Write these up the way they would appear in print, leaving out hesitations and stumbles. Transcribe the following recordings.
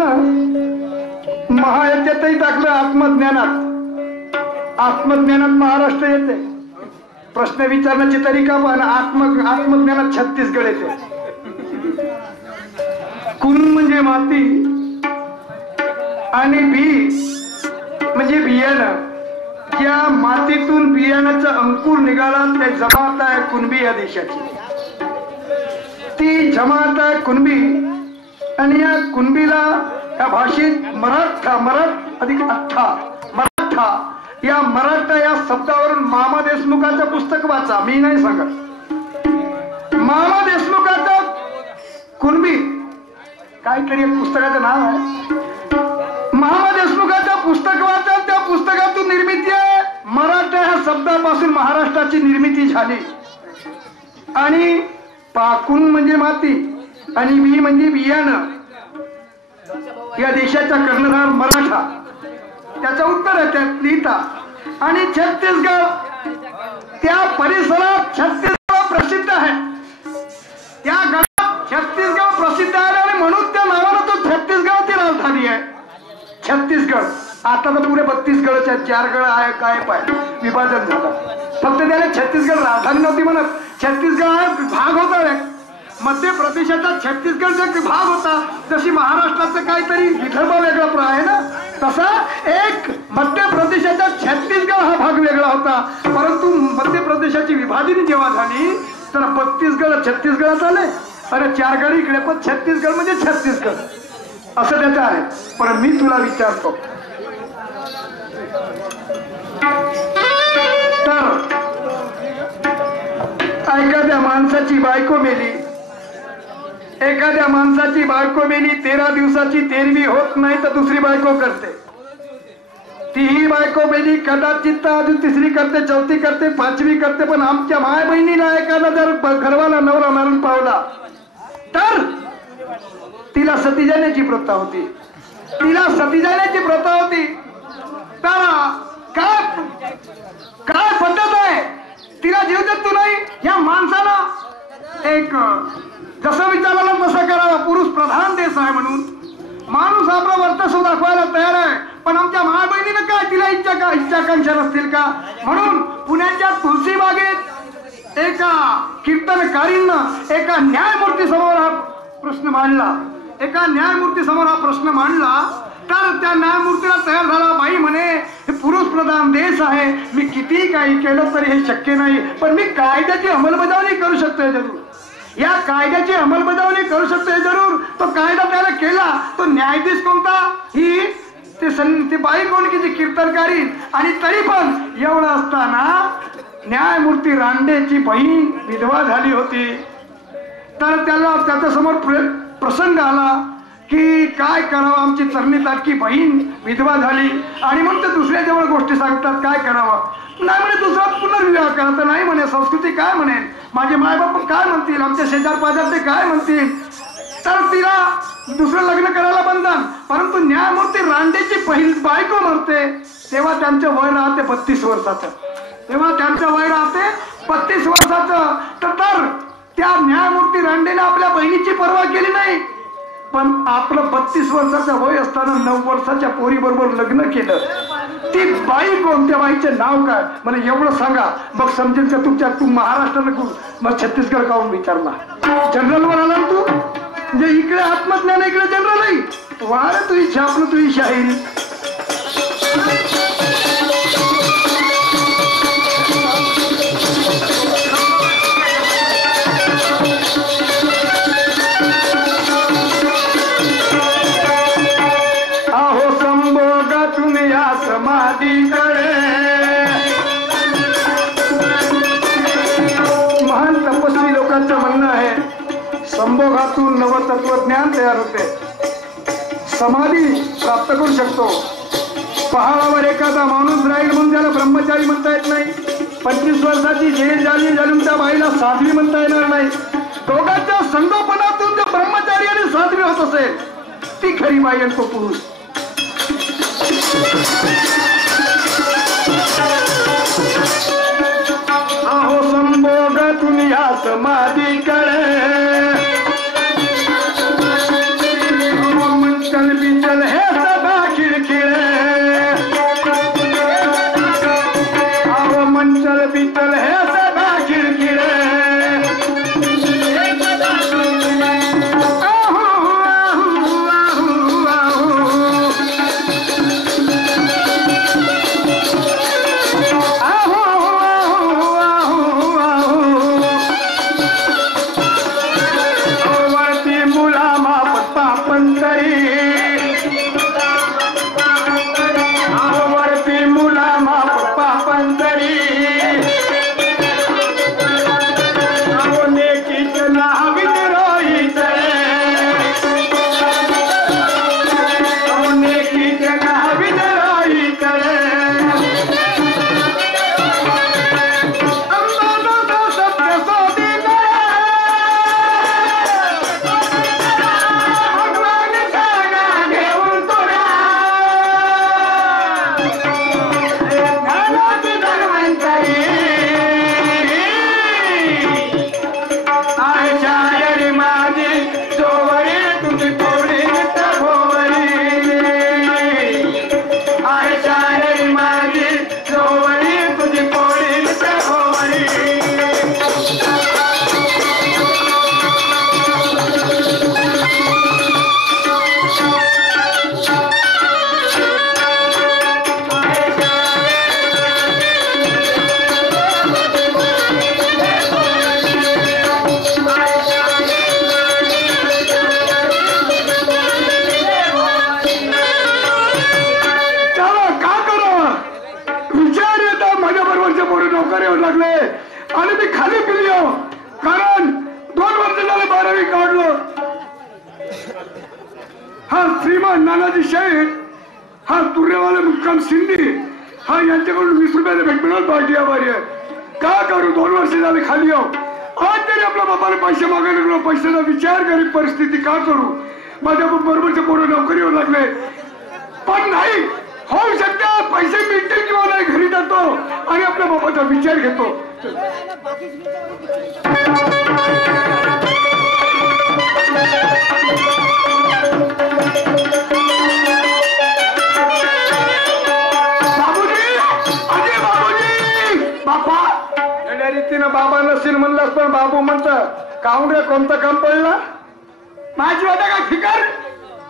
ना महायज्ञातही टाकलं आत्मज्ञानात. आत्मज्ञानात महाराष्ट्र येते. प्रश्न विचारण्याची तरीका पण आत्मज्ञानात छत्तीसगड येते. कुन म्हणजे माती आणि बी म्हणजे बियाणं. ज्या मातीतून बियाण्याचा अंकुर निघाला ते जमात आहे कुणबी या देशाची. ती जमात आहे कुणबी आणि या कुणबीला या भाषेत मराठा या मराठा या शब्दावरून मामा देशमुखाचं पुस्तक वाचा. मी नाही सांगत. मामा देशमुखाचं कुणबी काहीतरी एक पुस्तकाचं नाव आहे. मामा देशमुखाचं पुस्तक वाचा. त्या पुस्तकातून निर्मिती आहे. मराठा ह्या शब्दापासून महाराष्ट्राची निर्मिती झाली. आणि पाकुन म्हणजे माती आणि बी म्हणजे बियाणं. या देशाचा कर्णधार मराठा. त्याचं उत्तर आहे त्यात लिहिता. आणि छत्तीसगड त्या परिसरात छत्तीसगड प्रसिद्ध आहे. त्या गडात छत्तीसगड प्रसिद्ध आहे आणि म्हणून त्या नावानं तो छत्तीसगडची राजधानी आहे. छत्तीसगड. आता तर पुरे 32 गडच्या 4 गड आहे काय पाय विभाजन झालं. फक्त त्याला छत्तीसगड राजधानी नव्हती म्हणत. छत्तीसगड हा भाग होता. मध्य प्रदेशाचा छत्तीसगडचा भाग होता. जशी महाराष्ट्राचं काहीतरी विदर्भ वेगळा आहे ना तसा एक मध्य प्रदेशाचा छत्तीसगड हा भाग वेगळा होता. परंतु मध्य प्रदेशाची विभाजनी जेव्हा झाली तर 32 गड छत्तीसगडात आले आणि 4 गड इकडे. पण छत्तीसगड म्हणजे छत्तीसगड असं त्याचं आहे. पण मी तुला विचारतो तर एखाद्या माणसाची बायको मेली. एखाद्या माणसाची बायको मेली 13 दिवसाची 13वी होत नाही तर दुसरी बायको करते. तीही बायको मेली कदाचित अजून तिसरी करते, चौथी करते, 5वी करते. पण आमच्या माय बहिणीला एखादा जर घरवाला नवरा मारून पावला तर तिला सती जाण्याची प्रथा होती. तर काय पद्धत आहे. तिला जीव देत तू नाही. या माणसाला एक जसं विचारला तसं करावा. पुरुष प्रधान देश आहे म्हणून माणूस आपलं वर्चस्व दाखवायला तयार आहे. पण आमच्या माय बहिणीनं काय तिला इच्छाकांक्षा नसतील का. म्हणून पुण्याच्या तुळशीबागेत एका कीर्तनकारींना एका न्यायमूर्तीसमोर हा प्रश्न मांडला. तर त्या न्यायमूर्तीला तयार झाला. बाई म्हणे हे पुरुष प्रधान देश आहे. मी किती काही केलं तरी हे शक्य नाही. पण मी कायद्याची अंमलबजावणी करू शकतोय जरूर. या कायद्याची अंमलबजावणी करू शकतोय जरूर. तो कायदा त्याला केला. तो न्यायाधीश कोणता. ही ते बाई कोणकीची कीर्तनकारी. आणि तरी पण एवढं असताना न्यायमूर्ती रांडेची बहीण विधवा झाली होती. तर त्याला त्याच्यासमोर प्रसंग आला की काय करावं. आमची तरणी ताटकी बहीण विधवा झाली आणि मग ते दुसऱ्या जवळ गोष्टी सांगतात काय करावं. नाही म्हणे दुसरा पुनर्विवाह करा. तर नाही म्हणे संस्कृती काय म्हणेल, माझे मायबाप काय म्हणतील, आमच्या शेजार पाजार ते काय म्हणतील. तर तिला दुसरं लग्न करायला बंधन. परंतु न्यायमूर्ती रांडेची पहिली बायको मरते तेव्हा त्यांचं वय राहते 32 वर्षाचं. तर त्या न्यायमूर्ती रांडेने आपल्या बहिणीची पर्वा केली नाही. पण आपलं 32 वर्षाचं वय असताना 9 वर्षाच्या पोरी बरोबर लग्न केलं. ती बाई कोणत्या बाईचे नाव काय मला एवढं सांगा. मग समजेल का तू महाराष्ट्राला मग छत्तीसगड काहून विचारला. जनरल वर आला तू म्हणजे इकडे आत्मज्ञान इकडे जनरल आहे. वार तुझी छापलं तुझी शाहीर. महान तपस्वी लोकांचं म्हणणं आहे संभोगातून नवतत्वज्ञान तयार होते. समाधी प्राप्त करू शकतो. पहाडावर एखादा माणूस राहील म्हणून त्याला ब्रह्मचारी म्हणता येत नाही. 25 वर्षाची जेल झाली घालून त्या बाईला साध्वी म्हणता येणार नाही. दोघांच्या संगोपनातून जो ब्रह्मचारी आणि साध्वी होत असेल ती खरी बाई आणि तो पुरुष. आहो संभोग दुनिया समाधीकडे मंचन लागले आणि मी खाली पिली हो, कारण 2 वर्ष झाले 12वी काढलो. हा श्रीमान नानाजी शेठ, हा तुर्रेवाले मुक्काम सिंधी, हा यांच्याकडून 20 रुपयाचे भेट मिळून पार्टी आभारी आहे. का करू, 2 वर्ष झाले खाली हो. आज तरी आपल्या बाबाने पैसे मागायला पैशाचा विचार करी परिस्थिती का करू. माझ्या बरोबरचे पोरं नोकरीवर लागले, पण नाही होऊ शकतं पैसे मिळतील किंवा नाही. घरी जातो आणि आपल्या बाबाचा विचार घेतो. बाबूजी, अजय बाबूजी, बाबा या रीतीनं बाबा नसेल म्हणलास, पण बाबू म्हणतात काऊन रे, कोणतं काम पडलं. माझी वाटा काय फिकर,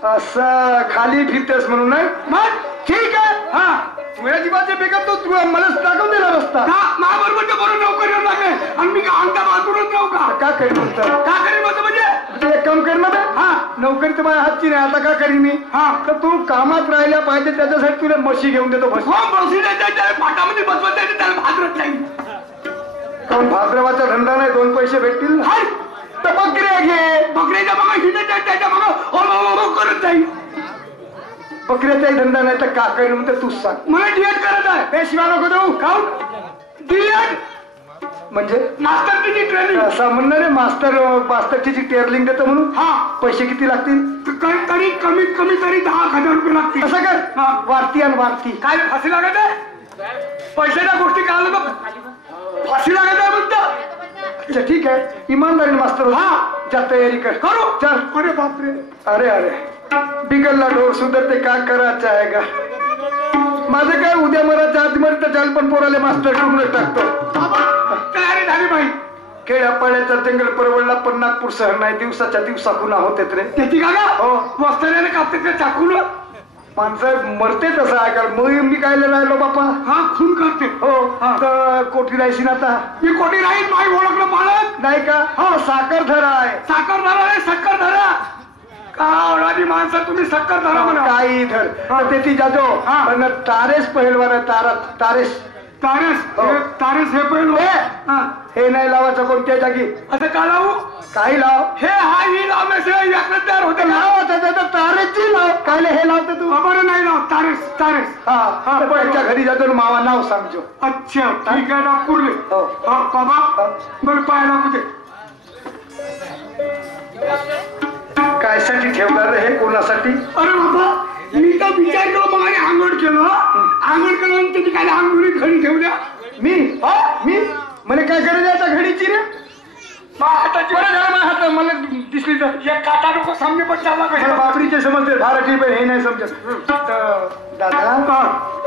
असं खाली फिरतेस म्हणून नाही. मग ठीक आहे, हा तुझ्या जीवाचे बेकार तो तुला मला टाकून दिला रस्ता. माझ्याबरोबर बरोबर नोकरीवर लागले आणि मी का अंगठा बाजूनच जाऊ का करीन म्हणतं. का करीन म्हणतं म्हणजे एक काम करणार आहे. हा नोकरी तर माझ्या हातची नाही, आता का करीन मी. हा तर तू कामात राहिल्या पाहिजे, त्याच्यासाठी तुला म्हशी घेऊन देतो. म्हशी फाटामध्ये बसवत आहे, त्याला भाद्रत नाही. कारण भाद्रवाचा धंदा नाही, 2 पैसे भेटतील. तर बकऱ्या घे, बकऱ्याच्या मग हिंड त्याच्या मग करत जाईल. बकऱ्याचाही धंदा नाही तर का करीन म्हणते तूच सांग. मला डीएड करत आहे, पेशवा नको देऊ. खाऊ डीएड म्हणजे मास्टरची ट्रेनिंग, असं म्हणणार आहे. मास्टरची ट्रेनिंग देतो म्हणून. हा पैसे किती लागतील. तरी कमीत कमी तरी 10,000 रुपये लागतील. असं कर, वारती आणि वारती. काय फाशी लागत आहे, पैशाच्या गोष्टी काय आलं फाशी लागत आहे म्हणतं. अच्छा ठीक आहे, इमानदारी मास्तर. हा जा तयारी कर. करू चल. अरे बापरे, अरे अरे बिगलला ढोर सुधरते, का करायचं आहे का. माझं काय उद्या मराच्या आतमध्ये तर चाल, पण पोराले मास्टर करूनच टाकतो. तयारी झाली बाई. खेड्या पाड्याचा जंगल परवडला, पण नागपूर शहर नाही. दिवसाच्या दिवसा खुना होते रे. त्याची का हो वस्त्राने कापते चाकून. माणसं मरते तसं ऐकाल. मग मी काय राहिलो बापा. हा खून करते हो. तर कोठी राहायची ना आता. मी कोठी राहील, माई ओळखलं मालक नाही का. हो साखरधरा आहे. साखरधरा आहे, सक्करधरा का माणसं तुम्ही सक्करधरा म्हणा. काही धर त्याची जातो. पण तारेस पहिलवान आहे. तारेस तारेस तारेस हे पहिलवान हे नाही लावायचं कोणत्या जागी. असं का लावू, काही लाव. हे हा ही लावल्याशिवाय एकच तयार होते. लाव तारेसची लाव. काय हे लावतो तू. बरं नाही लाव. तारेस तारेस. हा त्यांच्या घरी जातो, मावा नाव सांगतो. अच्छा ठीक आहे, नागपूरले. बाबा बरं पाय लागू दे. कायसाठी ठेवणार हे, कोणासाठी. अरे बाबा मी तर विचार केलो, मग आंघोळ केलं. आंघोळ केलं त्याची काय आंघोळी घडी ठेवल्या. मी म्हणे काय करायचं आता घडीची रे. मला दिसली तर एक काटा नको सामने पण चालला. बाबरीचे समजते भाराठी, पण हे नाही समजत. दादा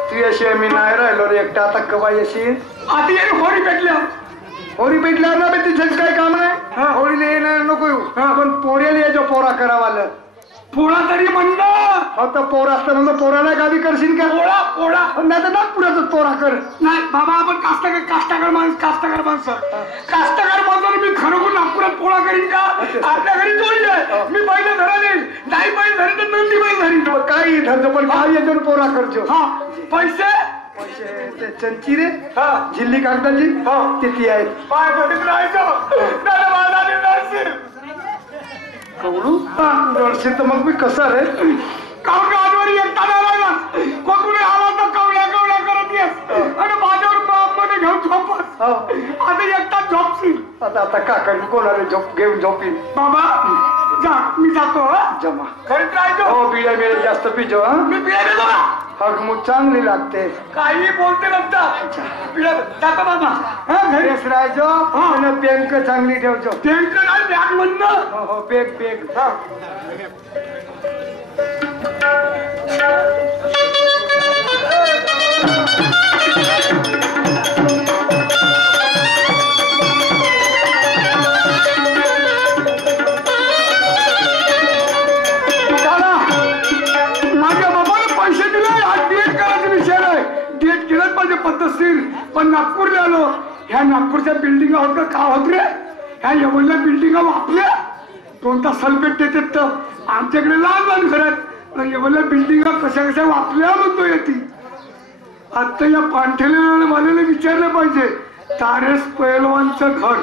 तुझ्याशिवाय मी नाही राहिलो रे एकटा. आता कवा येशील. आता होळी पेटल्या. होळी पेटल्यावर ना तिथेच काय काम नाही. होळीला येणार नको येऊ, पण पोऱ्याला यायचो. पोरा करावाला पोळा तरी म्हणलं. आता पोरा असताना पोराला गावी करशील का. पोळा पोळा नाही तर नागपुरातच पोरा कर. नाही बाबा आपण काष्टाकार माणसं मी खरोखर नागपुरात पोळा करीन का. आपल्या घरी जोडी आहे. मी पहिले धरा देईल, नाही पहिले धरी तर नंदी बाई धरी. काही धरतो पण गावी येतो पोरा करतो. हा पैसे पैसे चंची रे. हा झिल्ली कागदाची तिथे आहेत. पाय पडत कवडू नरशील तर मग मी कसा रे. कावड्या आजवरी एकटा लागला कोकणी आला तर कवड्या करत येस आणि माझ्यावर मध्ये घेऊन झोपस. आता एकटा झोपशील. आता का करीन, कोणाला झोप घेऊन झोपीन. बाबा जा, मी जातो. जमा खरंच राहायचो. हो बिड्या बिड्या जास्त पिजो. मी बिड्या देतो का. हगमूत चांगली लागते. काही बोलते नसतात. जातो बाबा घरीच राहायचो. बँक चांगली ठेवतो. बँक नाही बॅग म्हणणं. हो बॅग पद्धतशीर. पण नागपूरला आलो. ह्या नागपूरच्या बिल्डिंगा होत का होत रे. ह्या एवढ्या बिल्डिंगा वापल्या. 2 तास सलपेट देतात. तर आमच्याकडे लहान घरात एवढ्या बिल्डिंगा कशा वापल्या म्हणतो येते. आता या पांठेला मला विचारलं पाहिजे तारेस पैलवानचं घर.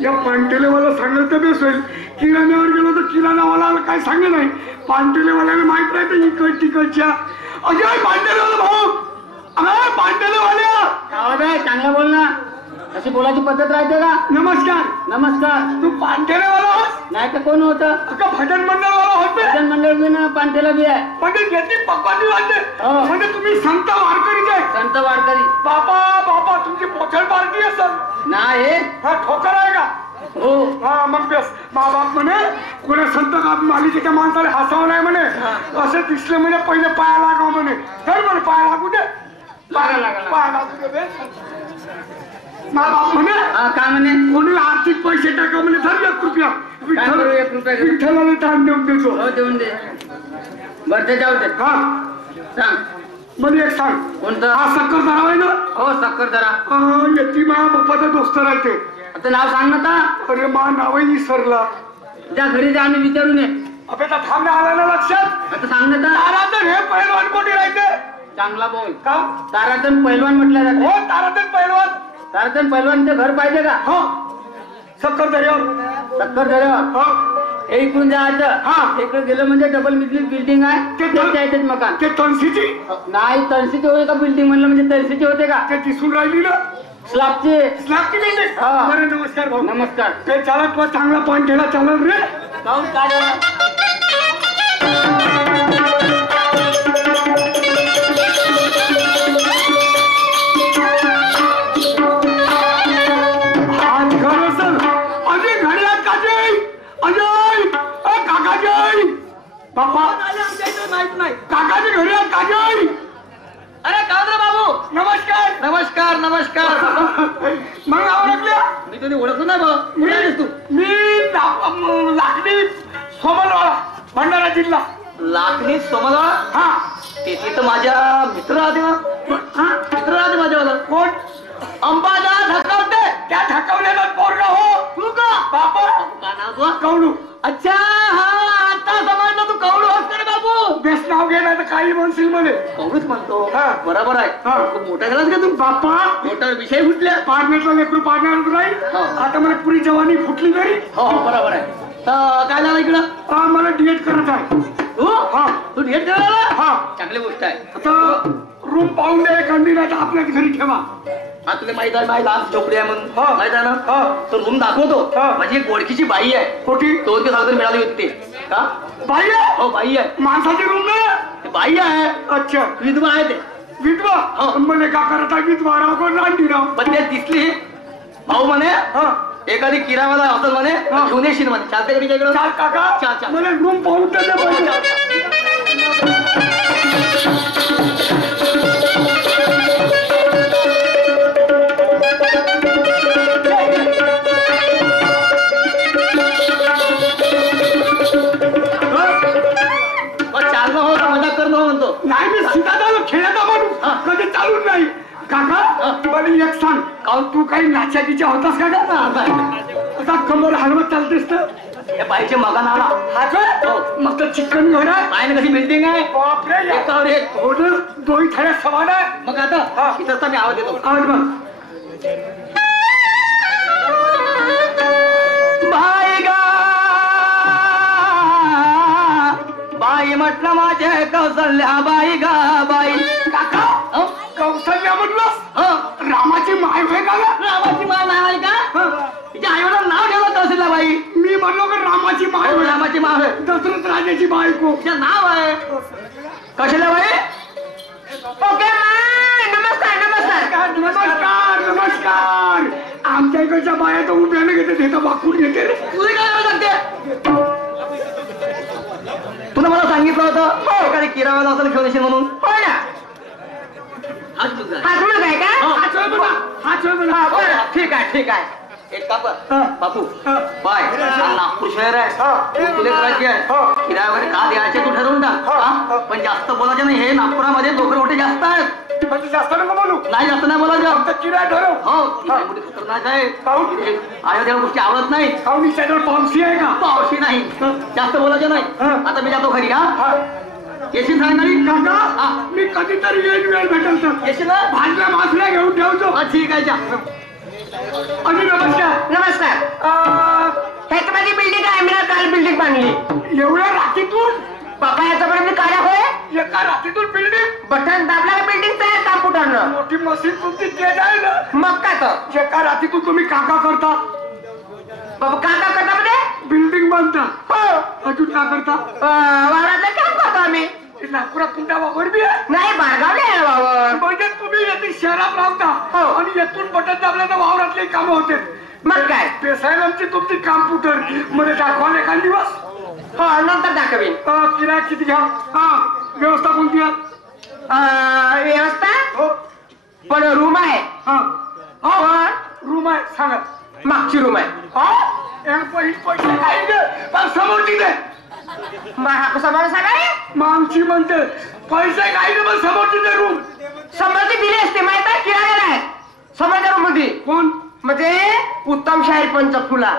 या पांटेलेवाला सांगेल तर बेस होईल. किराण्यावर गेलो तर किराणावाला काय सांगे नाही. पांटेलेवाल्याला माहित नाही तर इकड तिकडच्या. अजय पांटेलेवाला भाऊ, अरे पांटेलेवाल्या चांगला बोल ना. अशी बोलायची पद्धत राहते का? नमस्कार. नमस्कार. तू पांटेलेवाला होस? नाही तर कोण होतं? का भजन मंडळवाला होते? भजन मंडळ बी ना पांटेला बी आहे. म्हणजे घेतली पप्पाची वाटते. हो. म्हणजे तुम्ही संत वारकरीचे? संत वारकरी. बाबा तुमची पोचळ पार्टी असेल. नाही. हा ठोकर आहे का? हो. हा मग बेस. बाप म्हणे कोणा संत मालिकेच्या माणसाला हसावं नाही म्हणे. असे दिसले म्हणजे पहिले पाया लागाव म्हणे. तर म्हणे पाया लागू दे. पाया लागू दे. बाप म्हणे काय म्हणे? कोणी आर्थिक पैसे टाका म्हणे. धर 1 रुपया. ₹1 विठ्ठलाला दान देऊन देतो. हो देऊन दे. बरं ते जाऊ दे. हा सांग. म्हणजे एक सांग. कोणतं? हा सक्कर धराव आहे ना? हो सक्कर जरा. यती मा बाप्पाचा दोस्त राहते. आता नाव सांग ना आता. अरे मा नावही विसरला. त्या घरी जा आणि विचारून ये. अबे तर थांबणे आला ना लक्षात. आता सांग ना आता. तारातन हे पैलवान कोणी राहते? चांगला बोल. का? ताराचंद पैलवान म्हटलं जाते. हो तारातन पैलवान. ताराचंद पैलवानचं घर पाहिजे का? हो सक्कर दर्यावर. सक्कर जरा. हो हे इकडून जायचं. हा. इकडे गेलं म्हणजे डबल मजली बिल्डिंग आहे. ते त्याच्या इथेच मकान. ते तनसीची नाही तनसीचे होते का बिल्डिंग म्हणलं म्हणजे तनसीचे होते का? ते दिसून राहिली ना स्लॅबचे. स्लॅबची बिल्डिंग. हा. बरं नमस्कार भाऊ. नमस्कार. ते चालक व चांगला पॉईंट ठेला चालत रे. काहून काय झालं? बाप्पा माहित नाही. काकाची घरी आहे काजल. अरे कांद्रे बाबू. नमस्कार. नमस्कार नमस्कार. मग आवडल्या. मी तुझी ओळखतो नाही भाऊ. कुठे आहेस तू? मी लाकडी सोमलवाडा भंडारा जिल्हा. लाखनी सोमला. हा तिथे तर माझ्या मित्र राहते ना. मित्र राहते माझ्यावाला. कोण? अंबादा ढकलते. त्या ढकवलेला पोरगा हो. तू का? बापा का नाव तुझं? कवडू. अच्छा हा आता समजलं तू कवडू होत का रे बाबू? बेस्ट नाव घेणार तर काही म्हणशील म्हणे. कवडूच म्हणतो. हा. बरोबर आहे. हा. खूप मोठा झालास का तू? बाप्पा मोठा विषय फुटल्या. पार्टनरला लेकरू पार्टनर नाही. हा. आता मला पुरी जवानी फुटली तरी. हो बरोबर आहे. काय झालं इकडं? हा मला डिएट करत आहे. तू हा तू डिएट करायला? हा चांगली गोष्ट आहे. आता रूम पाहून द्या एखादी नाही तर आपल्याच घरी ठेवा. हा तुला माहित आहे माझी लहान झोपडी आहे म्हणून. हा. माहित आहे ना? हा. तो रूम दाखवतो. हा. माझी एक ओळखीची बाई आहे. कोठी? 2-3 मिळाली होती ते. का? बाई आहे? हो बाई आहे. माणसाची रूम नाही. ते बाई आहे. अच्छा विधवा आहे ते. विधवा. हो. मला का करत आहे विधवा राव रांडी राव. पण ते दिसली. भाऊ म्हणे हा एखादी किरावाला असेल म्हणे हा. घेऊन येशील म्हणे. चालते का तिच्याकडं? चाल काका चाल, चाल. मला रूम पाहून द्या पाहिजे. चालणं हो का मजाक करणं हो म्हणतो. नाही मी सीधा झालो खेळाचा माणूस. हा. कधी चालून नाही. काका मला एक सांग. काल तू काही नाच्याकीच्या होतास का का? आता कमर हलवत चालतेस तर. या बाईचे मगन आला. हा हो. मग तर चिकन घर आहे. बाईने कशी बिल्डिंग आहे. बापरे एकावर एक. होतं दोही थड्या समान आहे. मग आता हा. इथं मी आवाज देतो. आवाज बघ. बाई गा बाई म्हटलं माझे कौशल्या बाई गा बाई. काका हो? कौशल्या म्हणलंस. हो. रामाची माय होय का ग? रामाची मा नाव आहे का? हं. तिच्या आईवडिला नाव ठेवलं कौशल्या बाई. मी म्हणलो का रामाची माय होय. रामाची माव आहे. दशरथ राजाची बायको. तिचं नाव आहे कौशल्या बाई. ओके नमस्कार नमस्कार. नमस्कार नमस्कार. आमच्या इकडच्या बाया तर उभ्याने घेते ते तर वाकून घेते रे. तुझी काय नाव सांगते? तुला मला सांगितलं होतं एखादी किरावाला असेल घेऊन येशील म्हणून. हो ना. हाच तुझा. हा तुला काय का? हो. हा चल बघा. हा चल बघा. बरं, ठीक आहे ठीक आहे. एक काम कर हा. बापू. हा. बाय नागपूर शहर आहे. हा. तुला करायची आहे. हा. किराया वगैरे का द्यायचे तू ठरवून टाक. हा. हा? पण जास्त बोलायचं नाही. हे नागपुरामध्ये लोक मोठे जास्त आहेत. म्हणजे जास्त नको बोलू. नाही जास्त नाही बोलायचं. फक्त किराया ठरव. हो ती काही मोठी खतरनाक आहे. काहून? आयो त्या गोष्टी आवडत नाही. काहून विचारलं पावसी आहे का? पावशी नाही. जास्त बोलायचं नाही. हा. आता मी जातो घरी. हा हा. येशील सायंकाळी. काका हा. मी कधीतरी येईन वेळ भेटेल तर. येशील ना. भाजल्या मासल्या घेऊन ठेवतो. हा, ठीक आहे जा. आणि नमस्कार. नमस्कार. ह्याच माझी बिल्डिंग आहे. मी काल बिल्डिंग बांधली. एवढ्या रात्रीतून बाबा याच्यापर्यंत काय होय? एका रात्रीतून बिल्डिंग? बटन दाबला बिल्डिंग तयार कॉम्प्युटरनं. मोठी मशीन तुमची तेज आहे ना. मग काय तर एका रात्रीतून तुम्ही काका करता? बाबा काय करता म्हणजे? बिल्डिंग बांधता. हो. अजून का करता? वावरातलं काम करतो आम्ही. नागपुरात तुमचा वावर बी आहे? नाही बारगावले आहे वावर. म्हणजे तुम्ही येथे शहरात राहता हो. आणि येथून बटन दाबल्या तर वावरातले काम होते. मग काय? पेसायलांची तुमची कॉम्प्युटर मध्ये दाखवाल एखाद दिवस? हो नंतर दाखवीन. किराया किती घ्या? हा व्यवस्था कोणती आहे? व्यवस्था हो. पण रूम आहे. हा पण रूम आहे. सांगा. मागची रूम आहे. पैसे काही दे पण समोरची दे. समोर सगळे मग आमची म्हणते पैसे काही दे पण समोरची दे रूम. समोरची दिली असते माहित आहे किराया नाही समोरच्या रूम मध्ये. कोण? म्हणजे उत्तम शाहीर पंचफुला,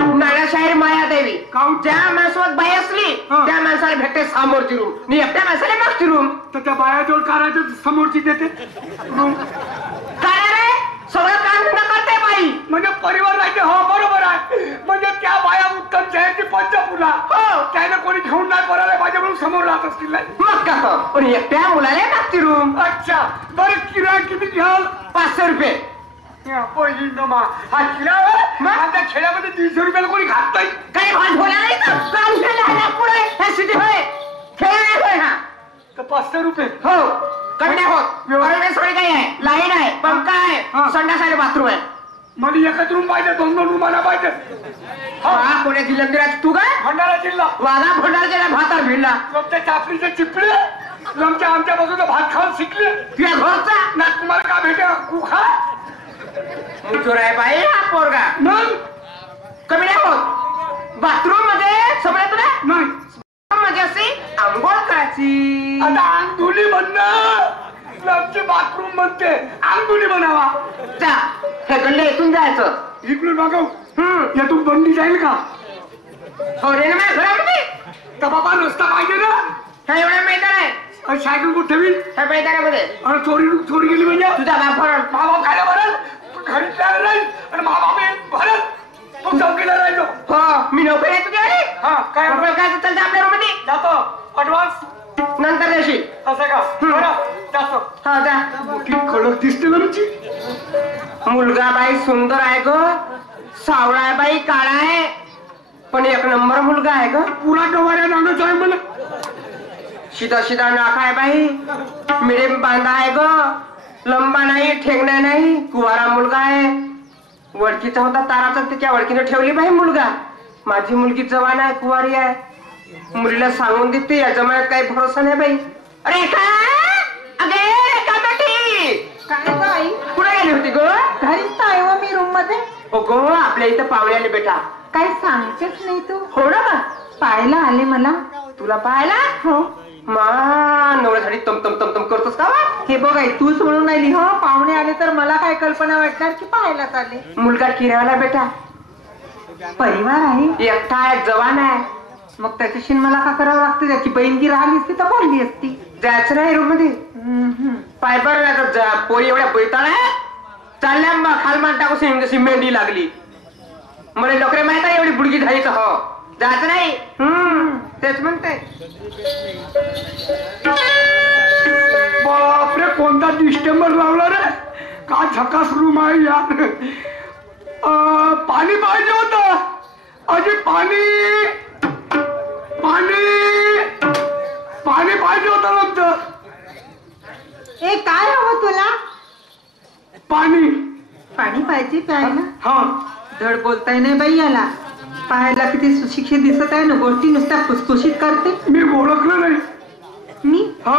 नाना शाहीर मायादेवी. ज्या माणसात बाई असली त्या माणसाला भेटते समोरची रूम आणि एकट्या माणसाला मागची रूम. तर त्या बायाजवळ करायचं समोरची देते रूम. काय रे सगळं काम धंदा करते बाई. म्हणजे परिवार राहते. हो बरोबर आहे. म्हणजे त्या बाया उत्तम शहरची पंचफुला. हो त्याने कोणी घेऊन नाही पडायला पाहिजे म्हणून समोर राहत असतील. मग का पण एकट्या मुलाला मागची रूम. अच्छा बरं किराया किती घ्याल? 500 रुपये. हा किराया आमच्या खेड्यामध्ये 300 रुपयाला कोणी खात नाही. काही भांड बोला नाही तर काम झालं पुढे हे सिटी होय खेळ नाही होय हा. तर 500 रुपये. हो कमी नाही होत. सोय काही आहे लाईन आहे पंखा आहे संडास आहे बाथरूम आहे. मला एकच रूम पाहिजे. 2-2 रूमाला पाहिजे. हा कोण्या जिल्ह्यात तू काय? भंडारा जिल्हा. वाघा भंडारा जिल्हा भातार भिडला. तुमच्या चापरीचे चिपळे आमच्या बाजूला भात खाऊन शिकले. तुझ्या घरचा ना तुम्हाला का भेटे कुखा चोर आहे बाई हा पोरगा. मग कमी नाही होत. बाथरूम मध्ये समजा तुला नाही म्हणजे अशी आंघोळ करायची. आता अंगधुली म्हणणं आमची बाथरूम म्हणते अंगधुली बनावा. जा हे गल्ले इथून जायचं. इकडून मागव. यातून बंडी जाईल का? हो रे ना माझ्या घरामध्ये तर बाबा रस्ता पाहिजे ना. हा एवढा मैदान आहे. आणि सायकल कुठे ठेवी? ह्या मैदानामध्ये आणि चोरी गेली म्हणजे तुझा बाप भरण माबाप खायला भरल. घरी राहील आणि माबाप भरल. तू चौकीला राहिलो. हो मी नोकरी आहे तुझ्याकडे. हा काय काय चालतं आपल्या रूम मध्ये जातो ऍडव्हान्स नंतर देशील. असं का? बरं जातो. हा जा. मोठी कडक दिसते ना तुमची. मुलगा बाई सुंदर आहे ग. सावळा आहे बाई काळा आहे पण एक नंबर मुलगा आहे ग. पुरा गवाऱ्या नांगच आहे मला. सीधा सीधा नाक आहे बाई. मिडियम बांधा आहे ग. लंबा नाही ठेंगणा नाही. कुवारा मुलगा आहे. वडकीचा होता ताराचा त्याच्या वडकीने ठेवली बाई मुलगा. माझी मुलगी जवान आहे कुवारी आहे. मुलीला सांगून देते या जमान्यात काही भरोसा नाही बाई. रेखा अगे रेखा बेटी काय बाई कुठे गेली होती ग? घरीच आहे व मी रूम मध्ये. हो गो आपल्या इथं पाहुणे आले बेटा. काही सांगतेच नाही तू. हो ना पाहायला आले मला. तुला पाहायला? हो मा नवऱ्यासाठी तम तम तम तम करतोस का? हे बघ आई तूच म्हणून राहिली. हो पाहुणे आले तर मला काय कल्पना वाटणार की पाहायलाच आले. मुलगा किरायाला बेटा परिवार आहे. एकटा आहे जवान आहे. मग त्याच्याशी मला का करावं लागतं? त्याची बहीणगी राहिली असती तर बोलली असती. जायचं नाही रूम मध्ये. पाय बरं पोरी एवढ्या बैताळ आहे. चालल्या मग खालमान टाकू जशी मेंढी लागली. मला नोकरी माहित आहे एवढी बुडगी झाली तर हो जायचं नाही. तेच म्हणते. बापरे कोणता डिस्टेंबर लावला रे. का झकास रूम आहे यार. पाणी पाहिजे होतं. अजी पाणी पाणी पाणी पाहिजे होतं नंतर. ए काय हवं तुला? पाणी पाणी पाहिजे प्यायला. हा धड बोलताय नाही बाई याला. पाहायला किती सुशिक्षित दिसत आहे ना. गोष्टी नुसत्या फुसफुशीत करते. मी ओळखलं नाही. मी हा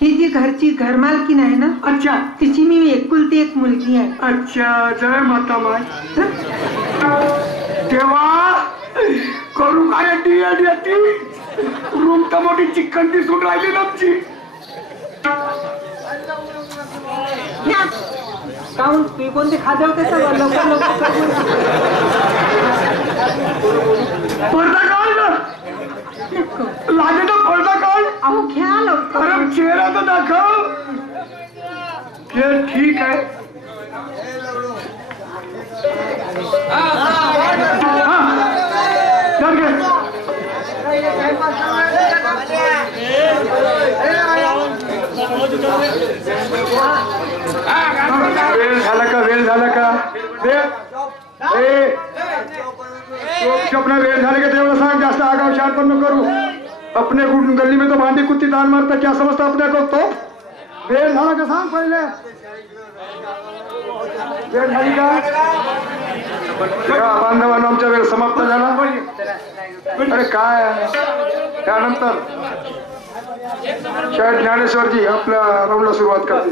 ही जी घरची घरमालकीन आहे ना. अच्छा तिची मी एकुलती एक मुलगी आहे. अच्छा जय माता माय. तेव्हा करू काय ती रूम तर मोठी चिकन दिसून राहिली आमची. काहून तू कोणते खाद्य होते लवकर लवकर पडदा काढ ना. लागे तर पडदा काढ. अहो घ्या लवकर. अरे चेहरा तर दाखव. ठीक आहे अपना वेळ झाले का तेवढं सांग, जास्त आगाव शान पण नको करू. अपने गली में तो भांडी कुत्ती तान मारता, क्या समजता अपने को? तो वेळ झाला का सांग पहिले. वेळ झाली का? बांधवांना आमच्या वेळ समाप्त झाला. अरे काय त्यानंतर शाळेत ज्ञानेश्वरजी आपल्या राऊंडला सुरुवात करते.